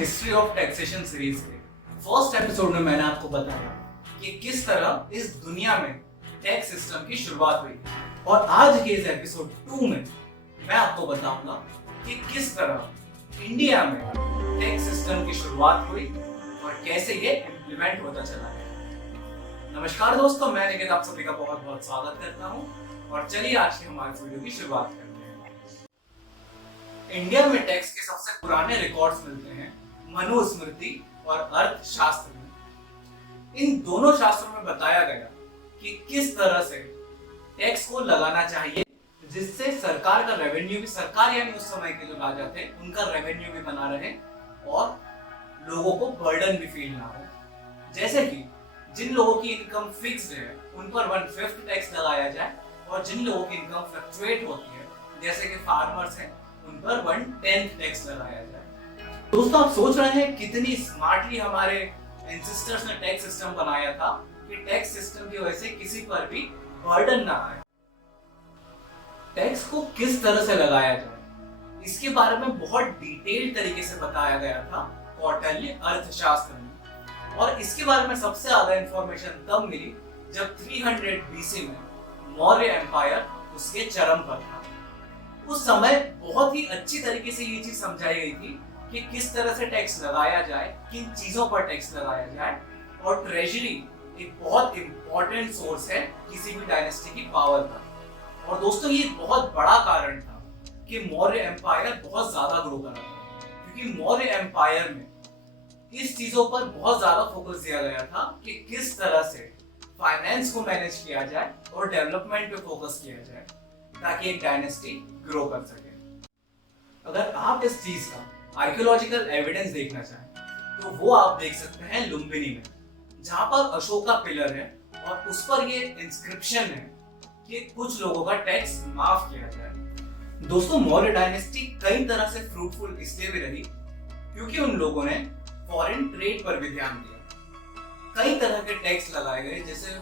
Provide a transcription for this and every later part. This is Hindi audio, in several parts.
हिस्ट्री ऑफ टैक्सेशन सीरीज के फर्स्ट एपिसोड में मैंने आपको बताया कि किस तरह इस दुनिया में टैक्स सिस्टम की शुरुआत हुई और आज के इस एपिसोड 2 में मैं आपको बताऊंगा कि किस तरह इंडिया में टैक्स सिस्टम की शुरुआत हुई और कैसे ये इम्प्लीमेंट होता चला है। नमस्कार दोस्तों, मैं निकेत आप सभी का बहुत बहुत स्वागत करता हूं और चलिए आज की हमारी वीडियो की शुरुआत करते हैं। इंडिया में टैक्स के सबसे पुराने रिकॉर्ड्स मिलते हैं मनुस्मृति और अर्थशास्त्र में। इन दोनों शास्त्रों में बताया गया कि किस तरह से टैक्स को लगाना चाहिए जिससे सरकार का रेवेन्यू भी, सरकार यानी उस समय के जो राजा थे उनका रेवेन्यू भी बना रहे और लोगों को बर्डन भी फील ना हो। जैसे कि जिन लोगों की इनकम फिक्स्ड है उन पर 1/5 टैक्स लगाया जाए और जिन लोगों की इनकम फ्लक्चुएट होती है जैसे कि फार्मर्स हैं उन पर 1/10 टैक्स लगाया जाए। दोस्तों, आप सोच रहे हैं कितनी स्मार्टली हमारे एंसेस्टर्स ने टैक्स सिस्टम बनाया था कि टैक्स सिस्टम की वजह से किसी पर भी बर्डन ना आए। टैक्स को किस तरह से लगाया जाए इसके बारे में बहुत डिटेल्ड तरीके से बताया गया था कौटिल्य अर्थशास्त्र में और इसके बारे में सबसे ज्यादा इंफॉर्मेशन तब मिली जब 300 BC में मौर्य एम्पायर उसके चरम पर था। उस समय बहुत ही अच्छी तरीके से ये चीज समझाई गई थी कि किस तरह से टैक्स लगाया जाए, किन चीजों पर टैक्स लगाया जाए और ट्रेजरी एक बहुत इंपॉर्टेंट सोर्स है किसी भी डायनेस्टी की पावर का। और दोस्तों, ये बहुत बड़ा कारण था कि मौर्य एम्पायर बहुत ज्यादा ग्रो कर रहा था क्योंकि मौर्य एम्पायर में इस चीजों पर बहुत ज्यादा फोकस दिया गया था कि किस तरह से फाइनेंस को मैनेज किया जाए और डेवलपमेंट पे फोकस किया जाए ताकि एक डायनेस्टी ग्रो कर सके। अगर आप इस चीज का आर्कियोलॉजिकल एविडेंस देखना चाहें तो वो आप देख सकते हैं लुम्बिनी में, जहां पर अशोका पिलर है और उस पर ये इंस्क्रिप्शन है कि कुछ लोगों का टैक्स माफ किया जाए। दोस्तों, मौर्य डायनेस्टी कई तरह से फ्रूटफुल इसलिए भी रही क्योंकि उन लोगों ने फॉरेन ट्रेड पर भी ध्यान दिया। कई तरह के टैक्स लगाए गए जैसे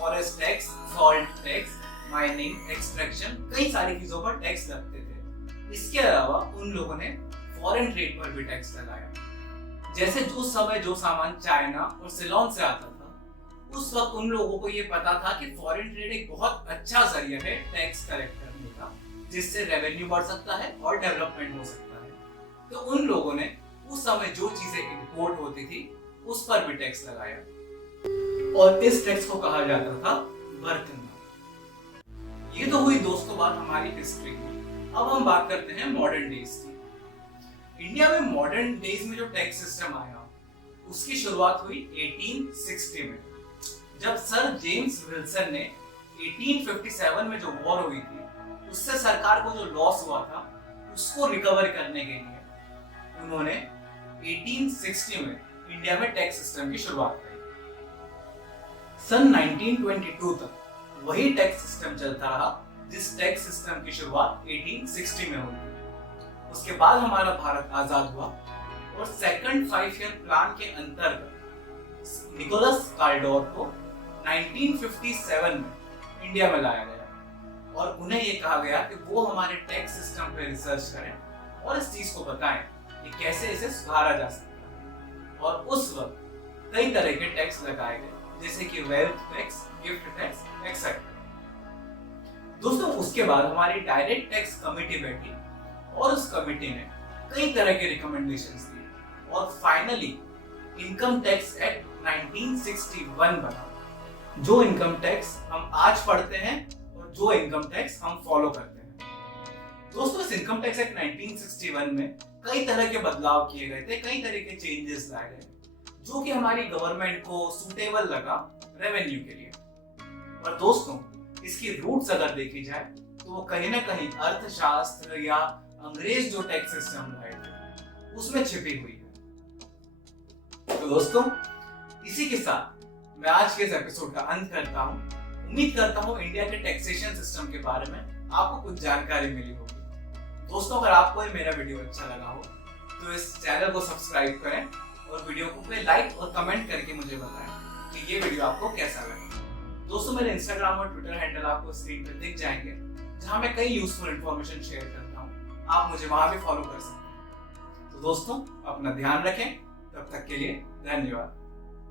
forest tax, salt tax, mining, extraction, कई सारी चीजों पर टैक्स लगते थे। इसके अलावा उन लोगों ने फॉरेन ट्रेड पर भी टैक्स लगाया। जैसे उस समय जो सामान चाइना और सिलोन से आता था उस वक्त उन लोगों को ये पता था कि फॉरेन ट्रेड एक बहुत अच्छा जरिया है टैक्स कलेक्ट करने का जिससे रेवेन्यू बढ़ सकता है और डेवलपमेंट हो सकता है। तो उन लोगों ने उस समय जो चीजें इंपोर्ट होती थी उस पर भी टैक्स लगाया और इस टैक्स को कहा जाता था बर्तन। ये तो हुई दोस्तों बात हमारी हिस्ट्री की। अब हम बात करते हैं मॉडर्न डेज की। इंडिया में मॉडर्न डेज में जो टैक्स सिस्टम आया उसकी शुरुआत हुई 1860 में जब सर जेम्स विल्सन ने 1857 में जो वॉर हुई थी उससे सरकार को जो लॉस हुआ था उसको रिकवर करने के लिए उन्होंने 1860 में इंडिया में टैक्स सिस्टम की शुरुआत की। सन 1922 तक वही टैक्स सिस्टम चलता रहा जिस टैक्स सिस्टम की शुरुआत 1860 में हुई। उसके बाद हमारा भारत आजाद हुआ और सेकंड 5 ईयर प्लान के अंतर्गत निकोलस कार्डोर को 1957 में इंडिया में लाया गया और उन्हें यह कहा गया कि वो हमारे टैक्स सिस्टम पे रिसर्च करें और इस चीज को बताएं कि कैसे इसे सुधारा जा सकता है। और उस वक्त कई तरह के टैक्स लगाए गए जैसे कि wealth tax, gift tax, etcetera. दोस्तों, उसके बाद हमारी डायरेक्ट टैक्स कमेटी बैठी और उस कमेटी ने कई तरह के रिकमेंडेशंस दिए और फाइनली इनकम टैक्स एक्ट 1961 बना, जो इनकम टैक्स हम आज पढ़ते हैं और जो इनकम टैक्स हम फॉलो करते हैं। दोस्तों, इस इनकम टैक्स एक्ट 1961 में कई तरह के बदलाव किए गए थे, कई तरह के चेंजेस लाए गए जो कि हमारी गवर्नमेंट को सूटेबल लगा रेवेन्यू के लिए। और दोस्तों, इसकी रूट्स अगर देखी जाए तो वो कहीं ना कहीं अर्थशास्त्र या अंग्रेज जो टैक्स सिस्टम लाए थे उसमें छिपी हुई है। तो दोस्तों, इसी के साथ मैं आज के इस एपिसोड का अंत करता हूँ। उम्मीद करता हूँ इंडिया के टैक्सेशन सिस्टम के बारे में आपको कुछ जानकारी मिली होगी। दोस्तों, अगर आपको ये मेरा वीडियो अच्छा लगा हो तो इस चैनल को सब्सक्राइब करें और वीडियो को पे लाइक और कमेंट करके मुझे बताएं कि ये वीडियो आपको कैसा लगा। दोस्तों, मेरे इंस्टाग्राम और ट्विटर हैंडल आपको स्क्रीन पर दिख जाएंगे जहां मैं कई यूजफुल इंफॉर्मेशन शेयर करता हूं। आप मुझे वहां भी फॉलो कर सकते हैं। तो दोस्तों अपना ध्यान रखें, तब तक के लिए धन्यवाद।